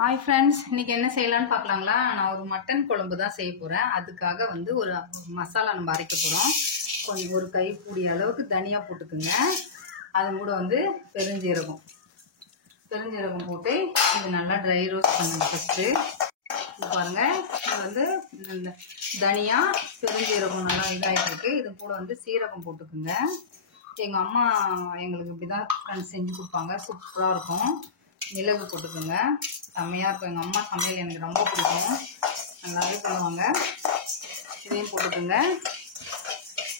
Hi friends, இன்னைக்கு என்ன செய்யலான்னு பார்க்கலாங்களா? நான் ஒரு மட்டன் குழம்பு தான் செய்ய போகிறேன். அதுக்காக வந்து ஒரு மசாலா நம்ம அரைக்க போகிறோம். கொஞ்சம் ஒரு கைப்பிடி அளவுக்கு தனியாக போட்டுக்குங்க. அது கூட வந்து பெருஞ்சீரகம் போட்டு இது நல்லா ட்ரை ரோஸ்ட் பண்ணுங்க. ஃபஸ்ட்டு இது பாருங்கள், இது வந்து இந்த தனியா பெருஞ்சீரகம் நல்லா இதாகிட்டு இருக்கு. இது கூட வந்து சீரகம் போட்டுக்குங்க. எங்கள் அம்மா எங்களுக்கு இப்படி தான் செஞ்சு கொடுப்பாங்க, சூப்பராக இருக்கும். மிளகு போட்டுக்கோங்க, செம்மையாக இருக்கும். எங்கள் அம்மா சமையல் எனக்கு ரொம்ப பிடிக்கும், நல்லாவே பண்ணுவாங்க. இதையும் போட்டுக்கோங்க.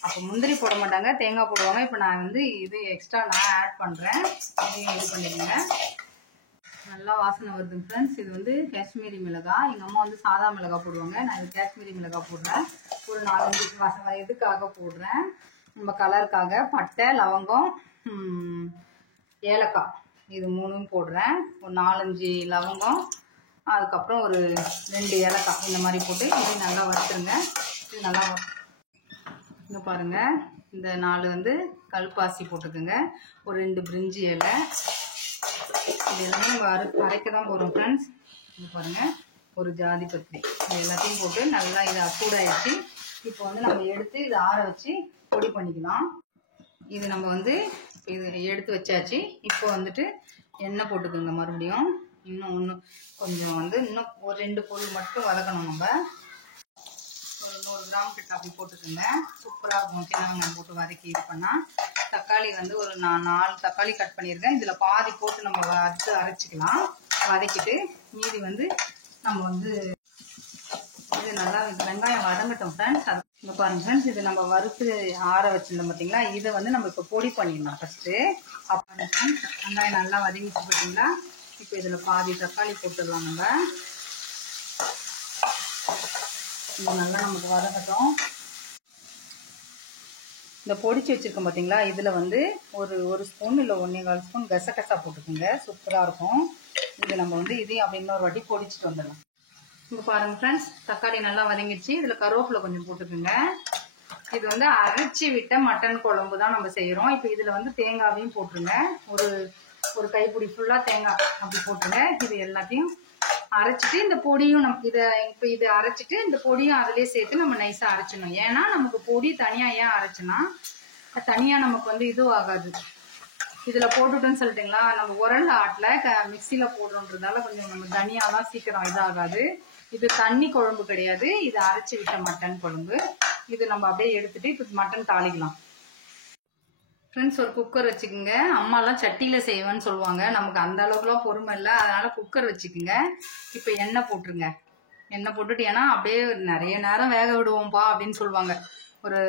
அப்போ முந்திரி போட மாட்டாங்க, தேங்காய் போடுவாங்க. இப்போ நான் வந்து இது எக்ஸ்ட்ரா நான் ஆட் பண்ணுறேன். இதையும் இது பண்ணிக்கோங்க. நல்லா வாசனை வருது ஃப்ரெண்ட்ஸ். இது வந்து காஷ்மீரி மிளகாய். எங்கள் அம்மா வந்து சாதா மிளகாய் போடுவாங்க, நான் இது காஷ்மீரி மிளகாய் போடுறேன். ஒரு 4-5 வாசனை இதுக்காக போடுறேன், நம்ம கலருக்காக. பட்டை, லவங்கம், ஏலக்காய், இது 3ம் போடுறேன். ஒரு 4-5 லவங்கம், அதுக்கப்புறம் ஒரு 2 ஏலக்காய் இந்த மாதிரி போட்டு இது நல்லா வறுத்துருங்க. இது நல்லா இங்கே பாருங்கள், இந்த 4 வந்து கல்பாசி போட்டுக்குங்க. ஒரு 2 பிரிஞ்சி இலை, இது எல்லாமே நம்ம அரைக்க தான் போகிறோம் ஃப்ரெண்ட்ஸ். இது பாருங்கள், ஒரு ஜாதி பத்திரி, இது எல்லாத்தையும் போட்டு நல்லா இதை சூடாயிடுச்சு. இப்போ வந்து நம்ம எடுத்து இதை ஆற வச்சு பொடி பண்ணிக்கலாம். இது நம்ம வந்து இது எடுத்து வச்சாச்சு. இப்போ வந்துட்டு எண்ணெய் போட்டுக்கோங்க. மறுபடியும் இன்னும் கொஞ்சம் வந்து இன்னும் ஒரு 2 பொருள் மட்டும் வதக்கணும். நம்ம ஒரு 100 கிராம் கிட்ட அப்படி போட்டுக்கோங்க. சூப்பராக இருக்கும் சின்ன வெங்காயம் போட்டு வதக்கி இது பண்ணால். தக்காளி வந்து ஒரு 4 தக்காளி கட் பண்ணியிருக்கேன். இதில் பாதி போட்டு நம்ம அரைச்சிக்கலாம். வதக்கிட்டு மீதி வந்து நம்ம வந்து இது நல்லா வெங்காயம் வதங்கட்டும் ஃப்ரெண்ட்ஸ். இங்கே பாருங்க ஃப்ரெண்ட்ஸ், இது நம்ம வறுத்து ஆற வச்சுருந்தோம் பார்த்தீங்களா? இதை வந்து நம்ம இப்போ பொடி பண்ணிடலாம் ஃபஸ்ட்டு. அப்போ வெங்காயம் நல்லா வதங்கிச்சு பார்த்தீங்களா? இப்போ இதில் பாதி தக்காளி போட்டுடலாம். நம்ம இது நல்லா நமக்கு வதங்கட்டும். இந்த பொடிச்சு வச்சுருக்கோம் பார்த்தீங்களா? இதில் வந்து ஒரு ஸ்பூன் இல்லை 1.25 ஸ்பூன் கசகசா போட்டுக்கோங்க. சூப்பராக இருக்கும். இது நம்ம வந்து இதையும் அப்படி இன்னொரு வாட்டி பொடிச்சிட்டு வந்துடலாம். இங்கே பாருங்கள் ஃப்ரெண்ட்ஸ், தக்காளி நல்லா வதங்கிடுச்சு. இதில் கருவேப்பிலை கொஞ்சம் போட்டுக்குங்க. இது வந்து அரைச்சி விட்ட மட்டன் குழம்பு தான் நம்ம செய்கிறோம். இப்போ இதில் வந்து தேங்காவையும் போட்டுருங்க. ஒரு கைப்பிடி ஃபுல்லாக தேங்காய் அப்படி போட்டுருங்க. இது எல்லாத்தையும் அரைச்சிட்டு இந்த பொடியும் இதை அரைச்சிட்டு இந்த பொடியும் அதிலே சேர்த்து நம்ம நைஸாக அரைச்சிடணும். ஏன்னா நமக்கு பொடி தனியாக ஏன் அரைச்சினா தனியாக நமக்கு வந்து இதுவும் ஆகாது. இதில் போட்டுட்டோன்னு சொல்லிட்டுங்களா, நம்ம உரல் ஆட்டில் மிக்சியில் போடுறோன்றதால கொஞ்சம் நம்ம தனியாலாம் சீக்கிரம் இதாகாது. இது தண்ணி குழம்பு கிடையாது, இது அரைச்சி விட்ட மட்டன் குழம்பு. இது நம்ம அப்படியே எடுத்துட்டு இப்போ மட்டன் தாளிக்கலாம். ஃப்ரெண்ட்ஸ், ஒரு குக்கர் வச்சுக்கோங்க. அம்மாலாம் சட்டியில் செய்வேன்னு சொல்லுவாங்க, நமக்கு அந்த அளவுக்குலாம் பொறுமை இல்லை, அதனால குக்கர் வச்சுக்கோங்க. இப்போ எண்ணெய் போட்டுருங்க. எண்ணெய் போட்டுட்டு, ஏன்னா அப்படியே நிறைய நேரம் வேக விடுவோம்ப்பா அப்படின்னு சொல்லுவாங்க. ஒரு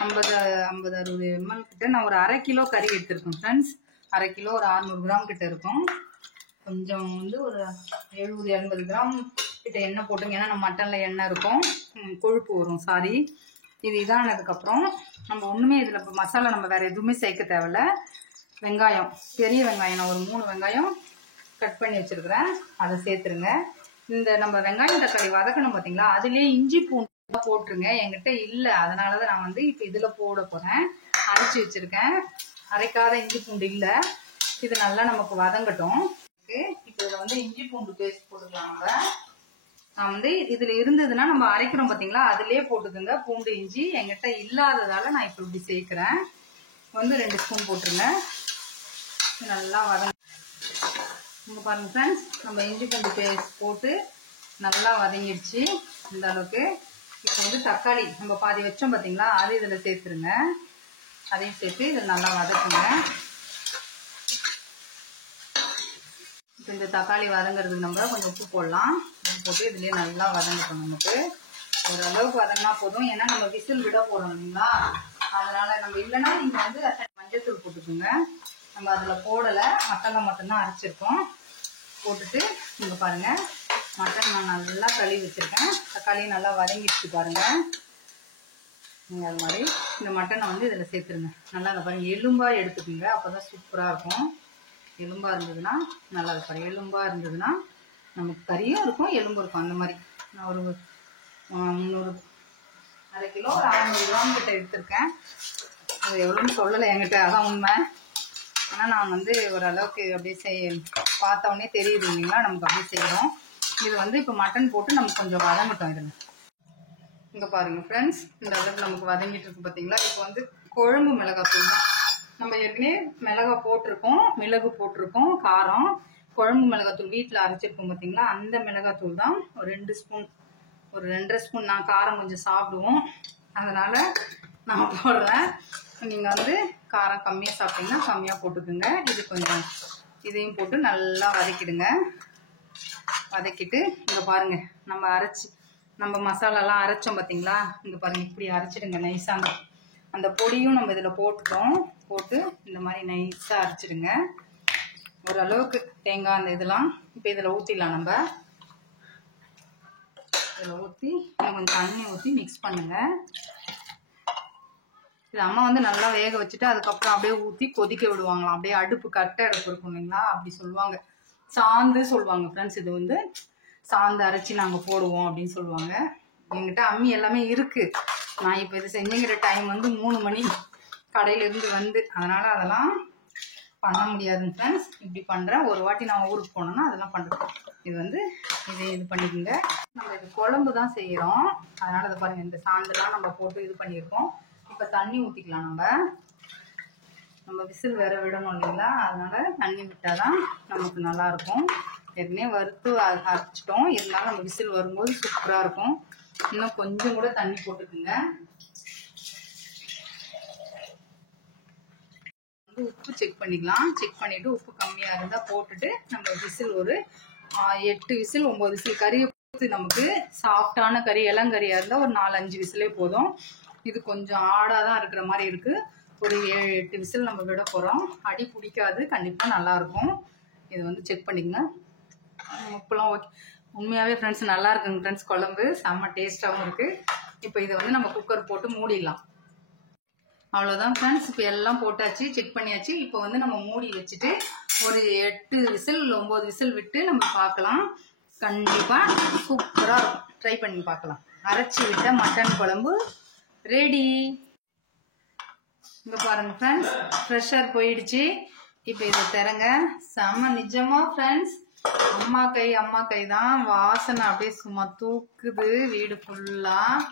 50-60 ml கிட்ட நான் ஒரு 1/2 கிலோ கறி எடுத்துருக்கேன் ஃப்ரெண்ட்ஸ். 1/2 கிலோ ஒரு 600 கிராம் கிட்ட இருக்கும். கொஞ்சம் வந்து ஒரு 70-80 கிராம் கிட்ட எண்ணெய் போட்டுங்க. ஏன்னா நம்ம மட்டனில் எண்ணெய் இருக்கும், கொழுப்பு வரும். சாரி, இது இதானதுக்கப்புறம் நம்ம ஒன்றுமே இதில் இப்போ மசாலா நம்ம வேறு எதுவுமே சேர்க்க தேவையில்ல. வெங்காயம், பெரிய வெங்காயம் நான் ஒரு 3 வெங்காயம் கட் பண்ணி வச்சுருக்கிறேன், அதை சேர்த்துருங்க. இந்த நம்ம வெங்காயம் தக்காளி வதக்கணும் பார்த்தீங்களா, அதுலேயே இஞ்சி பூண்டு போட்டுருங்க. என்கிட்ட இல்லை, அதனால தான் நான் வந்து இப்போ இதில் போட போகிறேன். அரைச்சி வச்சுருக்கேன், அரைக்காத இஞ்சி பூண்டு இல்லை. இது நல்லா நமக்கு வதங்கட்டும். இப்போ இதில் வந்து இஞ்சி பூண்டு பேஸ்ட் போட்டுக்கலாம். நான் வந்து இதில் இருந்ததுன்னா நம்ம அரைக்கிறோம் பார்த்தீங்களா, அதிலே போட்டுக்கோங்க. பூண்டு இஞ்சி என்கிட்ட இல்லாததால் நான் இப்போ இப்படி சேர்க்குறேன். வந்து 2 ஸ்பூன் போட்டுருங்க. நல்லா வதங்க. இங்கே பாருங்கள் ஃப்ரெண்ட்ஸ், நம்ம இஞ்சி பூண்டு பேஸ்ட் போட்டு நல்லா வதங்கிடுச்சு இந்த அளவுக்கு. இப்போ வந்து தக்காளி நம்ம பாதி வச்சோம் பார்த்தீங்களா, அது இதில் சேர்த்துருங்க. அதையும் சேர்த்து இதில் நல்லா வதக்குங்க. இப்போ இந்த தக்காளி வதங்கிறதுக்கு நம்ம கொஞ்சம் உப்பு போடலாம். உப்பு போட்டு இதுலேயே நல்லா வதங்கட்டும். நமக்கு ஓரளவுக்கு வதங்கினா போதும், ஏன்னா நம்ம விசில் விட போகிறோம் இல்லைங்களா, அதனால் நம்ம இல்லைன்னா நீங்கள் வந்து மஞ்சள்தூள் போட்டுக்கோங்க. நம்ம அதில் போடலை, மசாலா மட்டும்தான் அரைச்சிருக்கோம். போட்டுட்டு இங்கே பாருங்கள், மட்டன் நான் நல்லா கழுவி வச்சுருக்கேன். தக்காளியும் நல்லா வதங்கிடுச்சு பாருங்கள். நீங்கள் அது மாதிரி இந்த மட்டனை வந்து இதில் சேர்த்துருங்க. நல்லா அதை பாருங்கள், எலும்பாக எடுத்துக்கோங்க, அப்போ தான் சூப்பராக இருக்கும். எலும்பாக இருந்ததுன்னா நல்லா இருப்பாரு. எலும்பாக இருந்ததுன்னா நமக்கு கறியும் இருக்கும், எலும்பு இருக்கும். அந்த மாதிரி நான் ஒரு 1/2 கிலோ ஒரு 600 கிராம் கிட்ட எடுத்திருக்கேன். அது எவ்வளோன்னு சொல்லலை என்கிட்ட, அதான் உண்மை. ஆனால் நான் வந்து ஓரளவுக்கு அப்படியே பார்த்தோன்னே தெரியுது இல்லைங்களா, நமக்கு அப்படியே செய்கிறோம். இது வந்து இப்போ மட்டன் போட்டு நமக்கு கொஞ்சம் வதங்கட்டும். இதில் இங்கே பாருங்கள் ஃப்ரெண்ட்ஸ், இந்த அளவுக்கு நமக்கு வதங்கிட்டு இருக்கு பார்த்தீங்களா. இப்போ வந்து குழம்பு மிளகாத்தூள் தான். நம்ம ஏற்கனவே மிளகாய் போட்டிருக்கோம், மிளகு போட்டிருக்கோம், காரம். குழம்பு மிளகாத்தூள் வீட்டில் அரைச்சிருக்கோம் பார்த்தீங்களா, அந்த மிளகாத்தூள் தான் ஒரு 2 ஸ்பூன், ஒரு 2.5 ஸ்பூன். நான் காரம் கொஞ்சம் சாப்பிடுவோம், அதனால் நான் போடுறேன். நீங்கள் வந்து காரம் கம்மியாக சாப்பிட்டீங்கன்னா கம்மியாக போட்டுக்குங்க. இது கொஞ்சம் இதையும் போட்டு நல்லா வதக்கிடுங்க. வதக்கிட்டு இங்கே பாருங்கள், நம்ம மசாலாலாம் அரைச்சோம் பார்த்தீங்களா, இங்கே பாருங்கள் இப்படி அரைச்சிடுங்க நைஸாக. அந்த பொடியும் நம்ம இதில் போட்டு இந்த மாதிரி நைஸாக அரைச்சிடுங்க. ஓரளவுக்கு தேங்காய் அந்த இதெல்லாம் இப்போ இதில் ஊற்றிடலாம். நம்ம இதில் ஊற்றி கொஞ்சம் தண்ணி ஊற்றி மிக்ஸ் பண்ணுங்கள். இது அம்மா வந்து நல்லா வேக வச்சுட்டு அதுக்கப்புறம் அப்படியே ஊற்றி கொதிக்க விடுவாங்களாம். அப்படியே அடுப்பு கட்டை அடுப்பு இருக்கும் இல்லைங்களா, அப்படி சொல்லுவாங்க. சாந்து சொல்லுவாங்க ஃப்ரெண்ட்ஸ். இது வந்து சாந்து அரைச்சி நாங்கள் போடுவோம் அப்படின்னு சொல்லுவாங்க. என்கிட்ட அம்மி எல்லாமே இருக்குது. நான் இப்போ இது செஞ்சுங்கிற டைம் வந்து 3 மணி கடையிலேருந்து வந்து, அதனால் அதெல்லாம் பண்ண முடியாதுங்க ஃப்ரெண்ட்ஸ். இப்படி பண்ணுறேன். ஒரு வாட்டி நான் ஊருக்கு போனோன்னா அதெல்லாம் பண்ணுறேன். இது வந்து இது பண்ணிக்கோங்க. நம்ம இது குழம்பு தான் செய்கிறோம், அதனால் அதை பாருங்கள், இந்த சாந்தெல்லாம் நம்ம போட்டு இது பண்ணியிருக்கோம். இப்போ தண்ணி ஊற்றிக்கலாம். நம்ம விசில் வேற விடணும் இல்லைங்களா, அதனால் தண்ணி விட்டால் தான் நமக்கு நல்லாயிருக்கும். ஏற்கனவே வறுத்து அரைச்சிட்டோம், இருந்தாலும் நம்ம விசில் வரும்போது சூப்பராக இருக்கும். இன்னும் கொஞ்சம் கூட தண்ணி போட்டுக்குங்க. வந்து உப்பு செக் பண்ணிக்கலாம். செக் பண்ணிவிட்டு உப்பு கம்மியாக இருந்தால் போட்டுட்டு நம்ம விசில் ஒரு 8 விசில் 9 விசில் கறியை பொறுத்து, நமக்கு சாஃப்டான கறி இளங்கறியாக இருந்தால் ஒரு 4-5 விசிலே போதும். இது கொஞ்சம் ஆடாக தான் இருக்கிற மாதிரி இருக்குது. ஒரு 7-8 விசில் நம்ம விட போகிறோம். அடி பிடிக்காது, கண்டிப்பாக நல்லாயிருக்கும். இது வந்து செக் பண்ணிக்கங்க. உப்புலாம் ஓகே. உண்மையாகவே ஃப்ரெண்ட்ஸ் நல்லா இருக்குங்க ஃப்ரெண்ட்ஸ். குழம்பு செம்ம டேஸ்ட்டாகவும் இருக்குது. இப்போ இதை வந்து நம்ம குக்கர் போட்டு மூடிடலாம். அவ்வளோதான் ஃப்ரெண்ட்ஸ். இப்போ எல்லாம் போட்டாச்சு, செக் பண்ணியாச்சு. இப்போ வந்து நம்ம மூடி வச்சுட்டு ஒரு 8 விசில் 9 விசில் விட்டு நம்ம பார்க்கலாம். கண்டிப்பாக சூப்பராக இருக்கும். ட்ரை பண்ணி பார்க்கலாம். அரைச்சி விட்ட மட்டன் குழம்பு ரெடி. இங்கே பாருங்க ஃப்ரெண்ட்ஸ், ப்ரெஷர் போயிடுச்சு. இப்போ இதை தரங்க. செம்ம நிஜமா ஃப்ரெண்ட்ஸ், அம்மா கை தான். வாசனை அப்படியே சும்மா தூக்குது வீடு ஃபுல்லாக.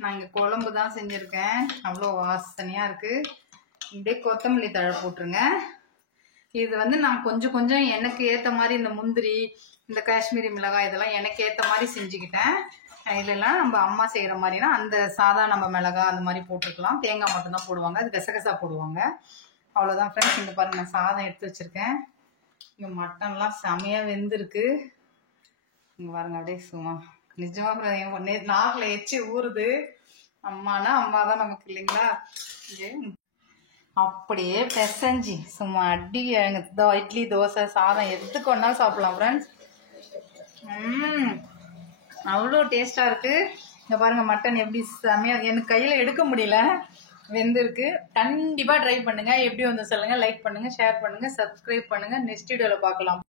நான் இங்கே குழம்பு தான் செஞ்சுருக்கேன், அவ்வளோ வாசனையாக இருக்குது. இப்படியே கொத்தமல்லி தழை போட்டுருங்க. இது வந்து நான் கொஞ்சம் எனக்கு ஏற்ற மாதிரி இந்த முந்திரி, இந்த காஷ்மீரி மிளகாய் இதெல்லாம் எனக்கு ஏற்ற மாதிரி செஞ்சுக்கிட்டேன். இதெல்லாம் நம்ம அம்மா செய்கிற மாதிரினா அந்த சாதா நம்ம மிளகாய் அந்த மாதிரி போட்டுருக்கலாம். தேங்காய் மட்டும்தான் போடுவாங்க, அது கசகசா போடுவாங்க. அவ்வளோதான் ஃப்ரெண்ட்ஸ். இங்கே பாருங்கள், நான் சாதம் எடுத்து வச்சுருக்கேன். இங்கே மட்டன்லாம் செமையாக வெந்திருக்கு. இங்கே பாருங்க, அப்படியே சும்மா நிஜமாக நாக்கில் எச்சி ஊறுது. அம்மானா அம்மா தான் நமக்கு இல்லைங்களா. அப்படியே பெசஞ்சி சும்மா அடி இட்லி தோசை சாதம் எடுத்துக்கொண்டா சாப்பிடலாம் ஃப்ரெண்ட்ஸ். அவ்வளோ டேஸ்ட்டாக இருக்குது. இங்கே பாருங்கள், மட்டன் எப்படி செமையாக, எனக்கு கையில் எடுக்க முடியல, வெந்திருக்கு. கண்டிப்பாக ட்ரை பண்ணுங்கள். எப்படி வந்து சொல்லுங்கள். லைக் பண்ணுங்கள், ஷேர் பண்ணுங்கள், சப்ஸ்கிரைப் பண்ணுங்கள். நெக்ஸ்ட் வீடியோவில் பார்க்கலாம்.